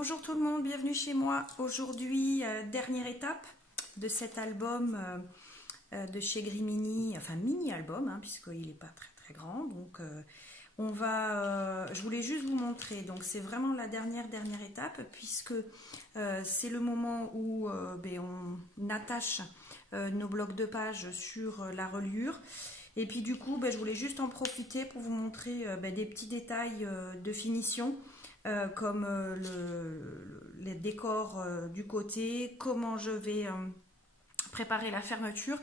Bonjour tout le monde, bienvenue chez moi. Aujourd'hui, dernière étape de cet album de chez Grimini, enfin mini-album, hein, puisqu'il n'est pas très grand. Donc je voulais juste vous montrer, donc c'est vraiment la dernière étape, puisque c'est le moment où on attache nos blocs de pages sur la reliure. Et puis du coup, je voulais juste en profiter pour vous montrer des petits détails de finition, comme les décors du côté, comment je vais préparer la fermeture.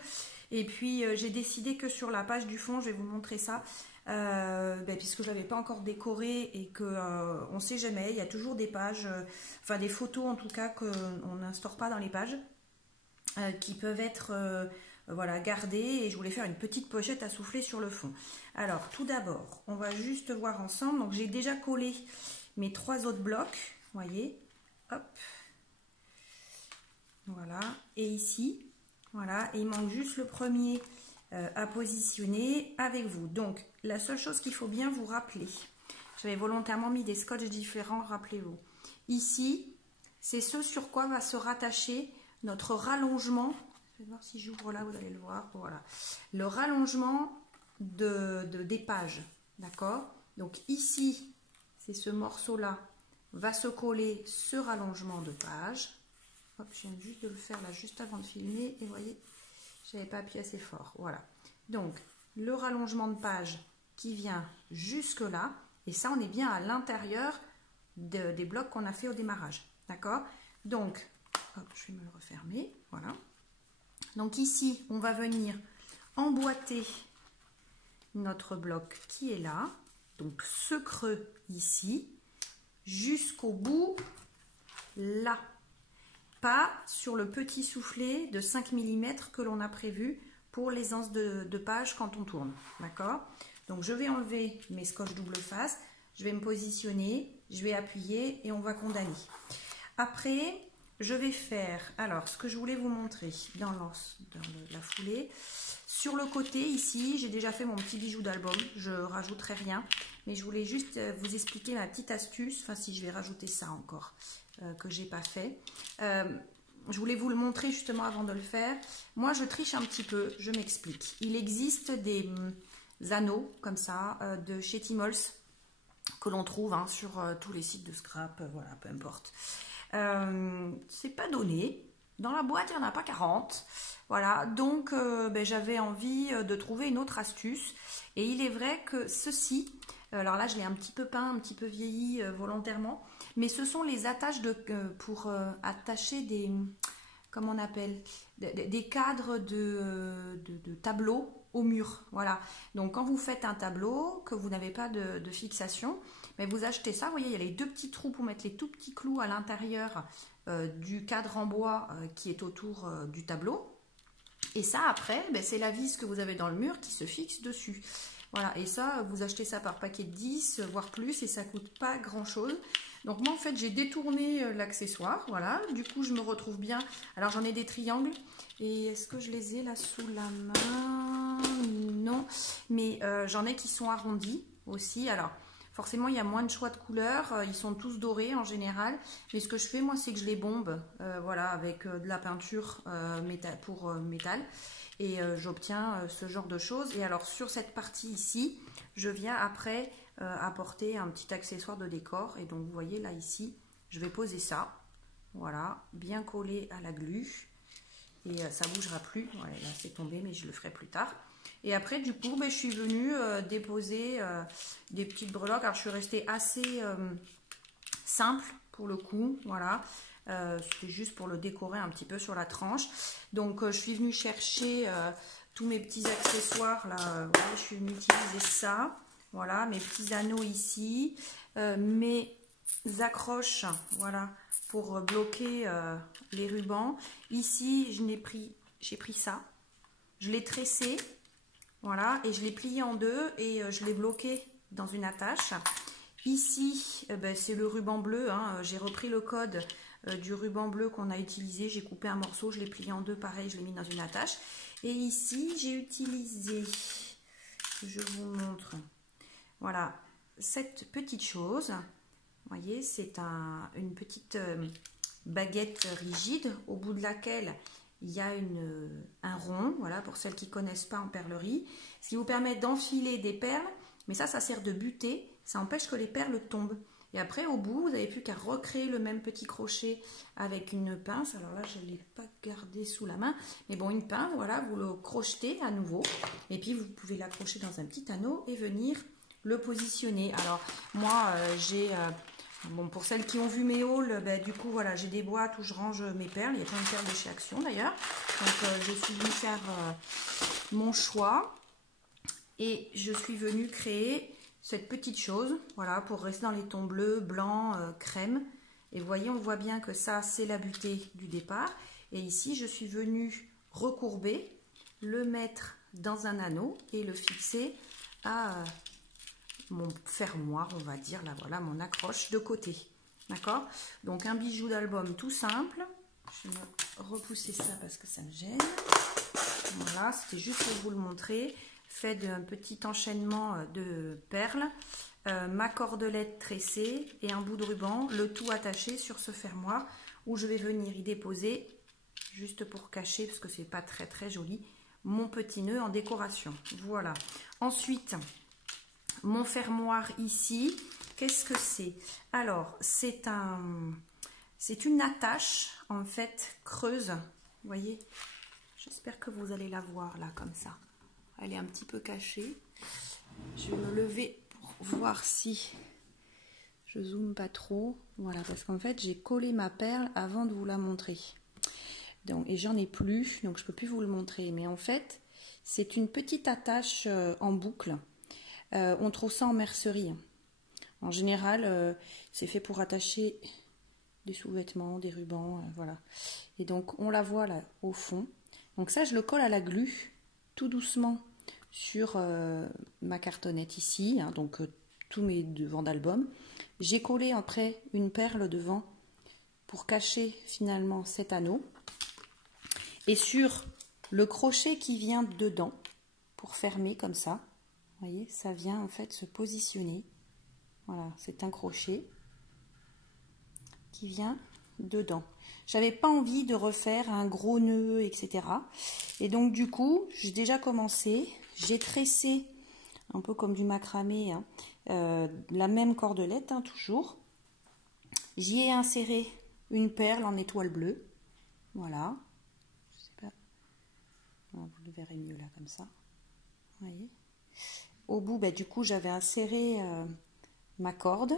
Et puis j'ai décidé que sur la page du fond, je vais vous montrer ça, puisque je ne l'avais pas encore décoré et que on ne sait jamais, il y a toujours des pages, enfin des photos en tout cas qu'on n'instaure pas dans les pages, qui peuvent être voilà, gardées, et je voulais faire une petite pochette à souffler sur le fond. Alors tout d'abord, on va juste voir ensemble. Donc j'ai déjà collé mes 3 autres blocs, voyez, hop, voilà, et ici, voilà, et il manque juste le premier à positionner avec vous. Donc la seule chose qu'il faut bien vous rappeler, j'avais volontairement mis des scotch différents, rappelez-vous, ici, c'est ce sur quoi va se rattacher notre rallongement. Je vais voir si j'ouvre là, vous allez le voir, voilà, le rallongement des pages, d'accord. Donc ici, c'est ce morceau-là, va se coller ce rallongement de page. Hop, je viens juste de le faire là, juste avant de filmer, et vous voyez, je n'avais pas appuyé assez fort, voilà. Donc, le rallongement de page qui vient jusque là, et ça, on est bien à l'intérieur des blocs qu'on a fait au démarrage, d'accord. Donc, hop, je vais me le refermer, voilà. Donc ici, on va venir emboîter notre bloc qui est là, donc ce creux ici, jusqu'au bout là, pas sur le petit soufflet de 5 mm que l'on a prévu pour les anses de page quand on tourne, d'accord. Donc je vais enlever mes scotch double face, je vais me positionner, je vais appuyer et on va condamner. Après, je vais faire, alors ce que je voulais vous montrer dans la foulée, sur le côté ici, j'ai déjà fait mon petit bijou d'album, je rajouterai rien, mais je voulais juste vous expliquer ma petite astuce, enfin si je vais rajouter ça encore, que j'ai pas fait. Je voulais vous le montrer justement avant de le faire. Moi je triche un petit peu, je m'explique. Il existe des anneaux comme ça, de chez Timols, que l'on trouve sur tous les sites de scrap, voilà, peu importe. C'est pas donné, dans la boîte il n'y en a pas 40, voilà, donc j'avais envie de trouver une autre astuce, et il est vrai que ceci, alors là je l'ai un petit peu peint, un petit peu vieilli volontairement, mais ce sont les attaches pour attacher des, comment on appelle, des cadres de tableaux au mur, voilà. Donc quand vous faites un tableau, que vous n'avez pas de fixation, mais vous achetez ça, vous voyez, il y a les 2 petits trous pour mettre les tout petits clous à l'intérieur du cadre en bois qui est autour du tableau. Et ça, après, c'est la vis que vous avez dans le mur qui se fixe dessus. Voilà, et ça, vous achetez ça par paquet de 10, voire plus, et ça coûte pas grand-chose. Donc moi, en fait, j'ai détourné l'accessoire, voilà. Du coup, je me retrouve bien. Alors, j'en ai des triangles. Et est-ce que je les ai là sous la main? Non, mais j'en ai qui sont arrondis aussi. Alors, forcément, il y a moins de choix de couleurs. Ils sont tous dorés en général. Mais ce que je fais, moi, c'est que je les bombe, voilà, avec de la peinture pour métal. Et j'obtiens ce genre de choses. Et alors, sur cette partie ici, je viens après apporter un petit accessoire de décor. Et donc, vous voyez, là, ici, je vais poser ça. Voilà, bien collé à la glu. Et ça ne bougera plus. Ouais, là, c'est tombé, mais je le ferai plus tard. Et après, du coup, je suis venue déposer des petites breloques. Alors, je suis restée assez simple pour le coup. Voilà. C'était juste pour le décorer un petit peu sur la tranche. Donc, je suis venue chercher tous mes petits accessoires. Là, voilà, je suis venue utiliser ça. Voilà, mes petits anneaux ici. Mes accroches, voilà, pour bloquer les rubans. Ici, j'ai pris ça. Je l'ai tressé. Voilà, et je l'ai plié en 2 et je l'ai bloqué dans une attache. Ici, c'est le ruban bleu, hein. J'ai repris le code du ruban bleu qu'on a utilisé. J'ai coupé un morceau, je l'ai plié en 2, pareil, je l'ai mis dans une attache. Et ici, j'ai utilisé, je vous montre, voilà, cette petite chose Vous voyez, c'est une petite baguette rigide au bout de laquelle il y a un rond, voilà, pour celles qui ne connaissent pas en perlerie, ce qui vous permet d'enfiler des perles, mais ça sert de butée, ça empêche que les perles tombent. Et après, au bout, vous n'avez plus qu'à recréer le même petit crochet avec une pince. Alors là, je ne l'ai pas gardé sous la main, mais bon, une pince, voilà, vous le crochetez à nouveau, et puis vous pouvez l'accrocher dans un petit anneau et venir le positionner. Alors, moi, j'ai... bon, pour celles qui ont vu mes hauls, ben, du coup, voilà, j'ai des boîtes où je range mes perles. Il y a plein de perles de chez Action, d'ailleurs. Donc, je suis venue faire mon choix. Et je suis venue créer cette petite chose, voilà, pour rester dans les tons bleus, blancs, crème. Et vous voyez, on voit bien que ça, c'est la butée du départ. Et ici, je suis venue recourber, le mettre dans un anneau et le fixer à... mon fermoir, on va dire, là voilà, mon accroche de côté, d'accord? Donc un bijou d'album tout simple, je vais me repousser ça parce que ça me gêne, voilà, c'était juste pour vous le montrer, fait d'un petit enchaînement de perles, ma cordelette tressée et un bout de ruban, le tout attaché sur ce fermoir où je vais venir y déposer, juste pour cacher, parce que c'est pas très très joli, mon petit nœud en décoration, voilà. Ensuite, mon fermoir ici, qu'est-ce que c'est? Alors, c'est une attache, en fait, creuse. Vous voyez? J'espère que vous allez la voir, là, comme ça. Elle est un petit peu cachée. Je vais me lever pour voir si je zoome pas trop. Voilà, parce qu'en fait, j'ai collé ma perle avant de vous la montrer. Donc, et j'en ai plus, donc je ne peux plus vous le montrer. Mais en fait, c'est une petite attache en boucle. On trouve ça en mercerie. En général, c'est fait pour attacher des sous-vêtements, des rubans, voilà. Et donc, on la voit là au fond. Donc ça, je le colle à la glu, tout doucement, sur ma cartonnette ici. Hein, donc, tous mes devants d'album. J'ai collé après une perle devant pour cacher finalement cet anneau. Et sur le crochet qui vient dedans, pour fermer comme ça, vous voyez, ça vient en fait se positionner. Voilà, c'est un crochet qui vient dedans. J'avais pas envie de refaire un gros nœud, etc. Et donc du coup, j'ai déjà commencé. J'ai tressé, un peu comme du macramé, hein, la même cordelette, hein, toujours. J'y ai inséré une perle en étoile bleue. Voilà. Je sais pas. Vous le verrez mieux là, comme ça. Vous voyez. Au bout, bah, du coup, j'avais inséré ma corde.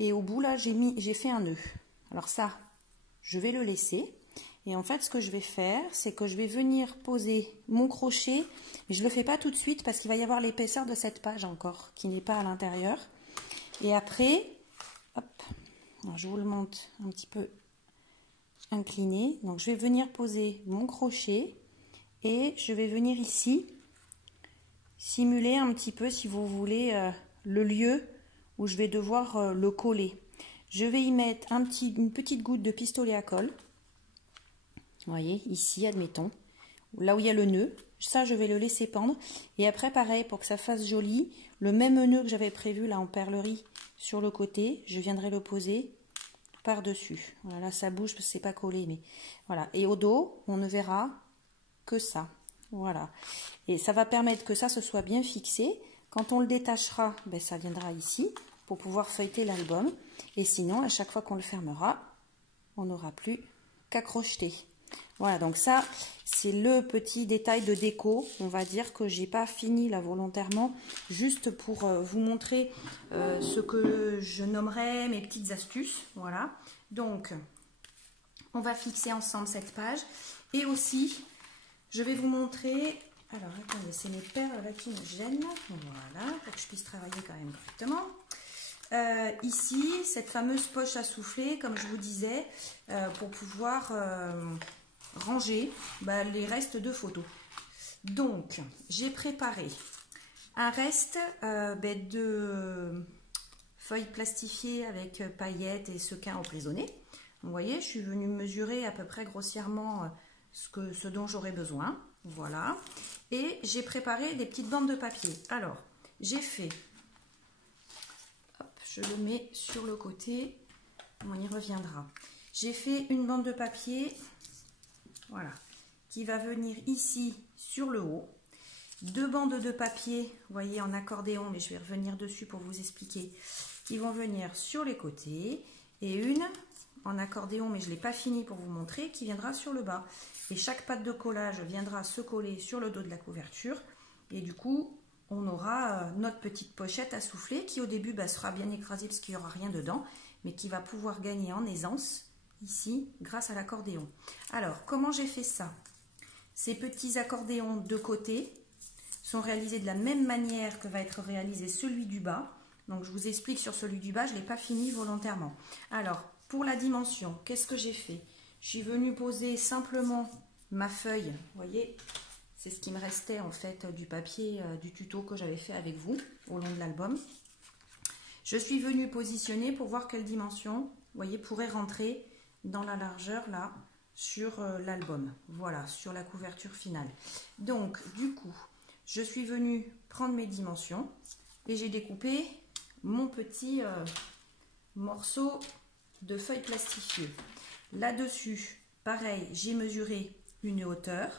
Et au bout, là, j'ai fait un nœud. Alors ça, je vais le laisser. Et en fait, ce que je vais faire, c'est que je vais venir poser mon crochet. Mais je ne le fais pas tout de suite parce qu'il va y avoir l'épaisseur de cette page encore, qui n'est pas à l'intérieur. Et après, hop, alors je vous le montre un petit peu incliné. Donc, je vais venir poser mon crochet. Et je vais venir ici simuler un petit peu, si vous voulez, le lieu où je vais devoir le coller. Je vais y mettre une petite goutte de pistolet à colle. Vous voyez, ici, admettons, là où il y a le nœud. Ça, je vais le laisser pendre. Et après, pareil, pour que ça fasse joli, le même nœud que j'avais prévu là en perlerie sur le côté, je viendrai le poser par-dessus. Voilà, là, ça bouge parce que c'est pas collé, mais voilà. Et au dos, on ne verra que ça. Voilà. Et ça va permettre que ça se soit bien fixé. Quand on le détachera, ben, ça viendra ici pour pouvoir feuilleter l'album. Et sinon, à chaque fois qu'on le fermera, on n'aura plus qu'à crocheter. Voilà, donc ça, c'est le petit détail de déco. On va dire que j'ai pas fini là volontairement, juste pour vous montrer ce que je nommerais mes petites astuces. Voilà. Donc, on va fixer ensemble cette page. Et aussi, je vais vous montrer... Alors, attendez, c'est mes perles là qui me gênent. Voilà, pour que je puisse travailler quand même correctement. Ici, cette fameuse poche à souffler, comme je vous disais, pour pouvoir ranger les restes de photos. Donc, j'ai préparé un reste de feuilles plastifiées avec paillettes et sequins emprisonnés. Vous voyez, je suis venue mesurer à peu près grossièrement ce dont j'aurais besoin. Voilà. Et j'ai préparé des petites bandes de papier. Alors, j'ai fait... je le mets sur le côté, on y reviendra. J'ai fait une bande de papier, voilà, qui va venir ici sur le haut. 2 bandes de papier, vous voyez, en accordéon, mais je vais revenir dessus pour vous expliquer, qui vont venir sur les côtés, et une en accordéon, mais je ne l'ai pas fini pour vous montrer, qui viendra sur le bas. Et chaque patte de collage viendra se coller sur le dos de la couverture, et du coup, on aura notre petite pochette à souffler, qui au début sera bien écrasée parce qu'il n'y aura rien dedans, mais qui va pouvoir gagner en aisance, ici, grâce à l'accordéon. Alors, comment j'ai fait ça? Ces petits accordéons de côté sont réalisés de la même manière que va être réalisé celui du bas. Donc je vous explique sur celui du bas, je ne l'ai pas fini volontairement. Alors pour la dimension, qu'est-ce que j'ai fait? Je suis venue poser simplement ma feuille, vous voyez, c'est ce qui me restait en fait du papier du tuto que j'avais fait avec vous au long de l'album. Je suis venue positionner pour voir quelle dimension, vous voyez, pourrait rentrer dans la largeur là sur l'album. Voilà, sur la couverture finale. Donc du coup, je suis venue prendre mes dimensions et j'ai découpé mon petit morceau de feuille plastifiée. Là-dessus, pareil, j'ai mesuré une hauteur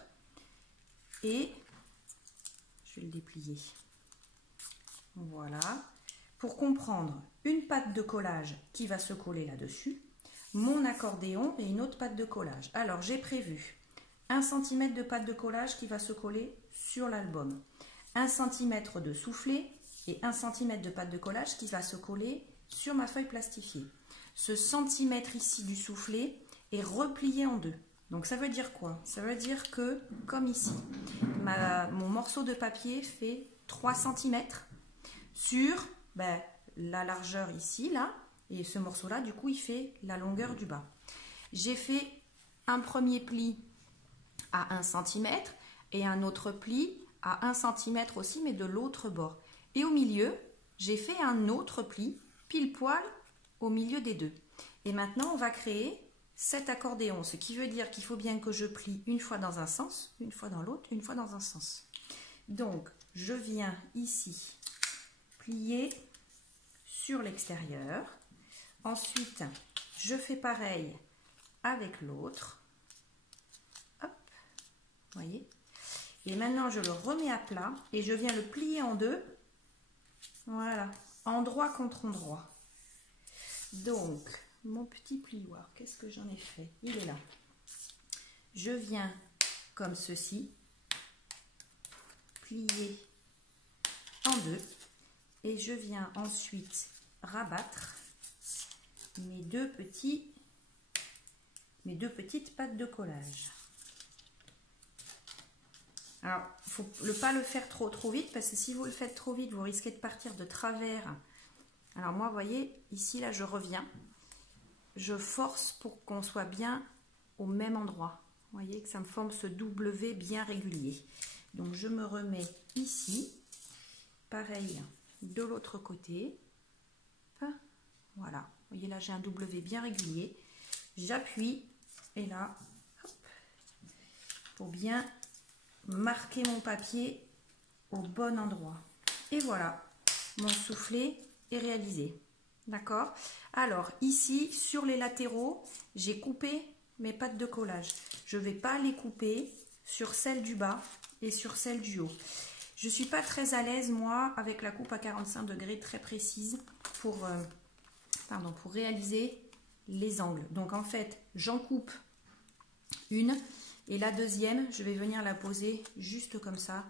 et je vais le déplier. Voilà. Pour comprendre une patte de collage qui va se coller là-dessus, mon accordéon et une autre patte de collage. Alors, j'ai prévu 1 cm de patte de collage qui va se coller sur l'album, 1 cm de soufflet et 1 cm de patte de collage qui va se coller sur ma feuille plastifiée. Ce centimètre ici du soufflet est replié en 2. Donc ça veut dire quoi? Ça veut dire que, comme ici, mon morceau de papier fait 3 cm sur la largeur ici, là, et ce morceau-là, du coup, il fait la longueur du bas. J'ai fait un premier pli à 1 cm et un autre pli à 1 cm aussi, mais de l'autre bord. Et au milieu, j'ai fait un autre pli, pile poil, au milieu des deux. Et maintenant, on va créer cet accordéon, ce qui veut dire qu'il faut bien que je plie une fois dans un sens, une fois dans l'autre, une fois dans un sens. Donc, je viens ici plier sur l'extérieur. Ensuite, je fais pareil avec l'autre. Hop, vous voyez. Et maintenant, je le remets à plat et je viens le plier en 2. Voilà, endroit contre endroit. Donc, mon petit plioir, qu'est-ce que j'en ai fait? Il est là. Je viens comme ceci, plier en 2 et je viens ensuite rabattre mes deux petites pattes de collage. Alors, il ne faut pas le faire trop vite parce que si vous le faites trop vite, vous risquez de partir de travers. Alors moi, vous voyez, ici, là, je reviens. Je force pour qu'on soit bien au même endroit. Vous voyez que ça me forme ce W bien régulier. Donc, je me remets ici. Pareil de l'autre côté. Voilà. Vous voyez, là, j'ai un W bien régulier. J'appuie et là, hop, pour bien marquer mon papier au bon endroit. Et voilà, mon soufflet est réalisé. D'accord? Alors, ici, sur les latéraux, j'ai coupé mes pattes de collage. Je ne vais pas les couper sur celle du bas et sur celle du haut. Je ne suis pas très à l'aise, moi, avec la coupe à 45 degrés très précise pour réaliser les angles. Donc, en fait, j'en coupe une et la deuxième, je vais venir la poser juste comme ça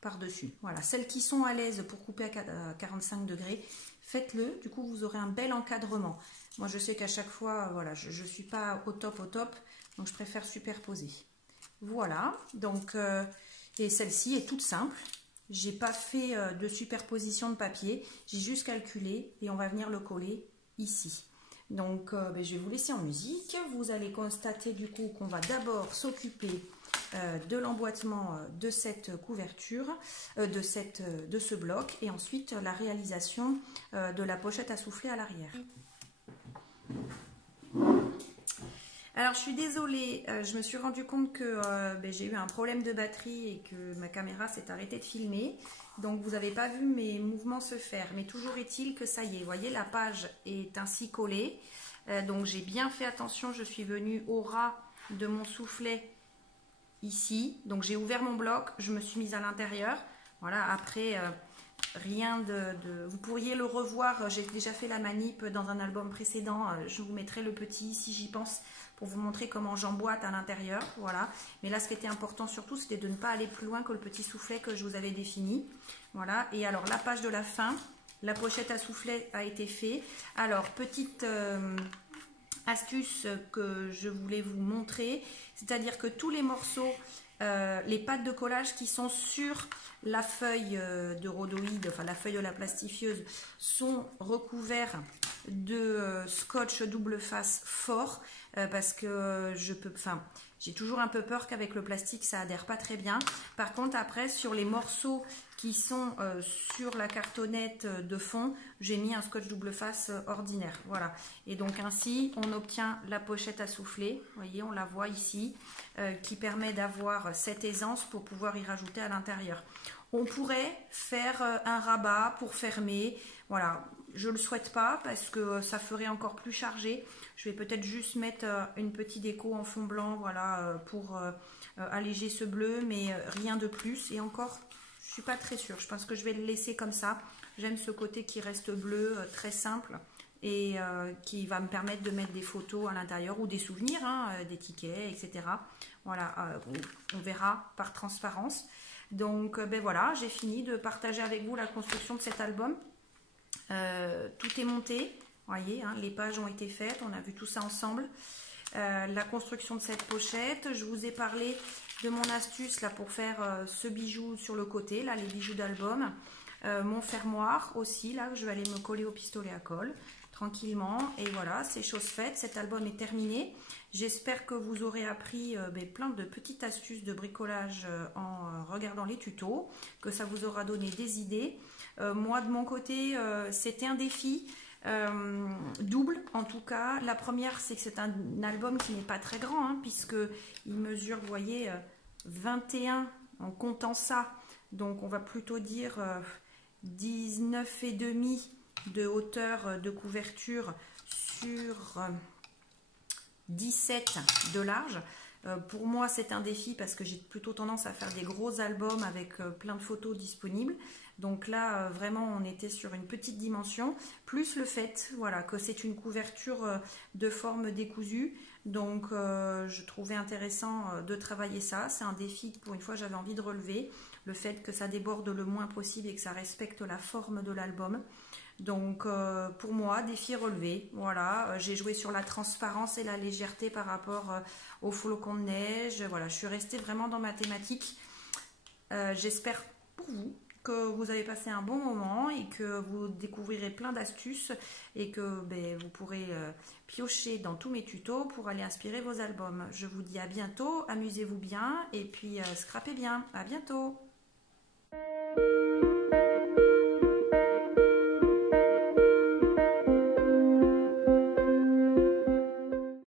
par-dessus. Voilà, celles qui sont à l'aise pour couper à 45 degrés, faites-le. Du coup, vous aurez un bel encadrement. Moi, je sais qu'à chaque fois, voilà, je ne suis pas au top, donc je préfère superposer. Voilà, donc, et celle-ci est toute simple. J'ai pas fait de superposition de papier, j'ai juste calculé et on va venir le coller ici. Donc, je vais vous laisser en musique. Vous allez constater du coup qu'on va d'abord s'occuper de l'emboîtement de cette couverture, de ce bloc, et ensuite la réalisation de la pochette à souffler à l'arrière. Alors, je suis désolée, je me suis rendu compte que j'ai eu un problème de batterie et que ma caméra s'est arrêtée de filmer. Donc, vous n'avez pas vu mes mouvements se faire. Mais toujours est-il que ça y est, vous voyez, la page est ainsi collée. Donc, j'ai bien fait attention, je suis venue au ras de mon soufflet ici. Donc, j'ai ouvert mon bloc, je me suis mise à l'intérieur. Voilà, après... rien de... Vous pourriez le revoir, j'ai déjà fait la manip dans un album précédent, je vous mettrai le petit si j'y pense pour vous montrer comment j'emboîte à l'intérieur, voilà. Mais là ce qui était important surtout c'était de ne pas aller plus loin que le petit soufflet que je vous avais défini, voilà. Et alors la page de la fin, la pochette à soufflet a été faite. Alors petite astuce que je voulais vous montrer, c'est-à-dire que tous les morceaux, les pattes de collage qui sont sur la feuille de rhodoïde, enfin la feuille de la plastifieuse, sont recouverts de scotch double face fort parce que j'ai toujours un peu peur qu'avec le plastique ça adhère pas très bien. Par contre après sur les morceaux qui sont sur la cartonnette de fond, j'ai mis un scotch double face ordinaire, voilà. Et donc ainsi on obtient la pochette à souffler, vous voyez, on la voit ici, qui permet d'avoir cette aisance pour pouvoir y rajouter à l'intérieur. On pourrait faire un rabat pour fermer, voilà. Je ne le souhaite pas parce que ça ferait encore plus chargé. Je vais peut-être juste mettre une petite déco en fond blanc, voilà, pour alléger ce bleu, mais rien de plus. Et encore, je ne suis pas très sûre. Je pense que je vais le laisser comme ça. J'aime ce côté qui reste bleu, très simple, et qui va me permettre de mettre des photos à l'intérieur ou des souvenirs, hein, des tickets, etc. Voilà, on verra par transparence. Donc, ben voilà, j'ai fini de partager avec vous la construction de cet album. Tout est monté, voyez, hein, les pages ont été faites, on a vu tout ça ensemble. La construction de cette pochette, je vous ai parlé de mon astuce là pour faire ce bijou sur le côté, là les bijoux d'album. Mon fermoir aussi, là je vais aller me coller au pistolet à colle tranquillement. Et voilà, c'est chose faite, cet album est terminé. J'espère que vous aurez appris plein de petites astuces de bricolage en regardant les tutos, que ça vous aura donné des idées. Moi de mon côté c'était un défi double en tout cas. La première c'est que c'est un album qui n'est pas très grand, hein, puisque il mesure, vous voyez, 21 en comptant ça, donc on va plutôt dire 19,5 de hauteur de couverture sur 17 de large. Pour moi c'est un défi parce que j'ai plutôt tendance à faire des gros albums avec plein de photos disponibles. Donc là vraiment on était sur une petite dimension, plus le fait, voilà, que c'est une couverture de forme décousue. Donc je trouvais intéressant de travailler ça. C'est un défi que pour une fois j'avais envie de relever, le fait que ça déborde le moins possible et que ça respecte la forme de l'album. Donc pour moi, défi relevé. Voilà, j'ai joué sur la transparence et la légèreté par rapport aux flocons de neige. Voilà, je suis restée vraiment dans ma thématique. J'espère pour vous que vous avez passé un bon moment et que vous découvrirez plein d'astuces et que vous pourrez piocher dans tous mes tutos pour aller inspirer vos albums. Je vous dis à bientôt, amusez-vous bien et puis scrapez bien. À bientôt.